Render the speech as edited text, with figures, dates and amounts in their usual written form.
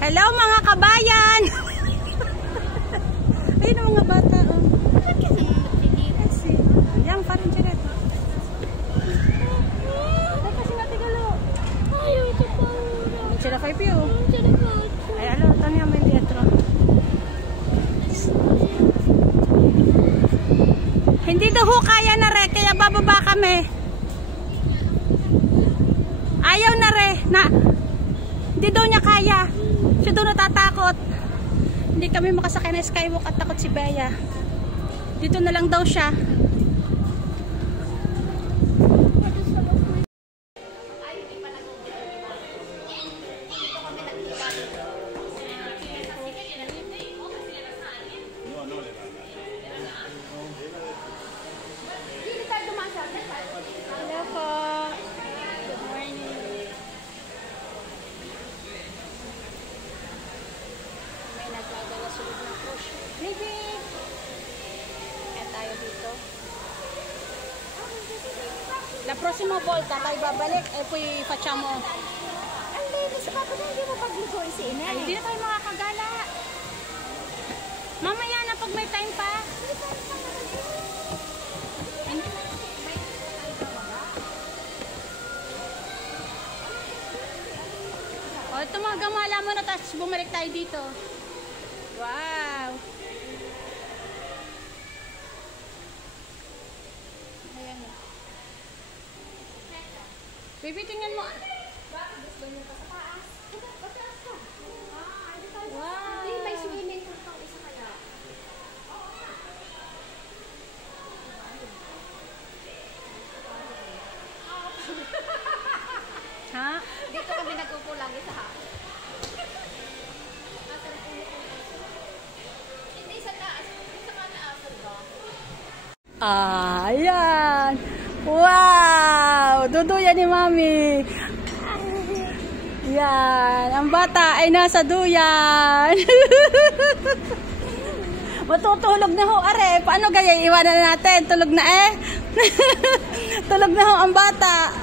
Hello mga kabayan! Ayun ang mga bata. Yang pa rin siya ito. Kasi natigalo. Ayaw ito pa. Sila 5 yun. Ay alo, tanya mo yung teatro. Hindi daw ho kaya na re, kaya bababa kami. Ayaw na re, na hindi daw niya kaya. Siya daw natatakot. Hindi kami makasakay na skywalk at takot si Bea. Dito na lang daw siya. Hello po. Good morning. May nagdadala sulod na push. Baby! Kaya tayo dito. La próxima volta tayo babalik. Eh, puy facha mo. Ang linis sa papa na hindi mo pag-lugoy si Ina. Ay, hindi na tayo makakagala. Mamaya na pag may time pa. O, ito mga gamala mo na, tapos bumalik tayo dito. Wow! Ayan na. Baby, tingnan mo. Wow! May swimming pool pang isa kaya. Ha? Dito kami nag-upo lagi sa hapon. Hindi sa taas. Sa mga naasan ba? Ayan! Wow! Duduyan ni Mami. Yan. Ang bata ay nasa duyan. Matutulog na ho, are. Paano gaya? Iwanan na natin. Tulog na eh. Tulog na ho ang bata.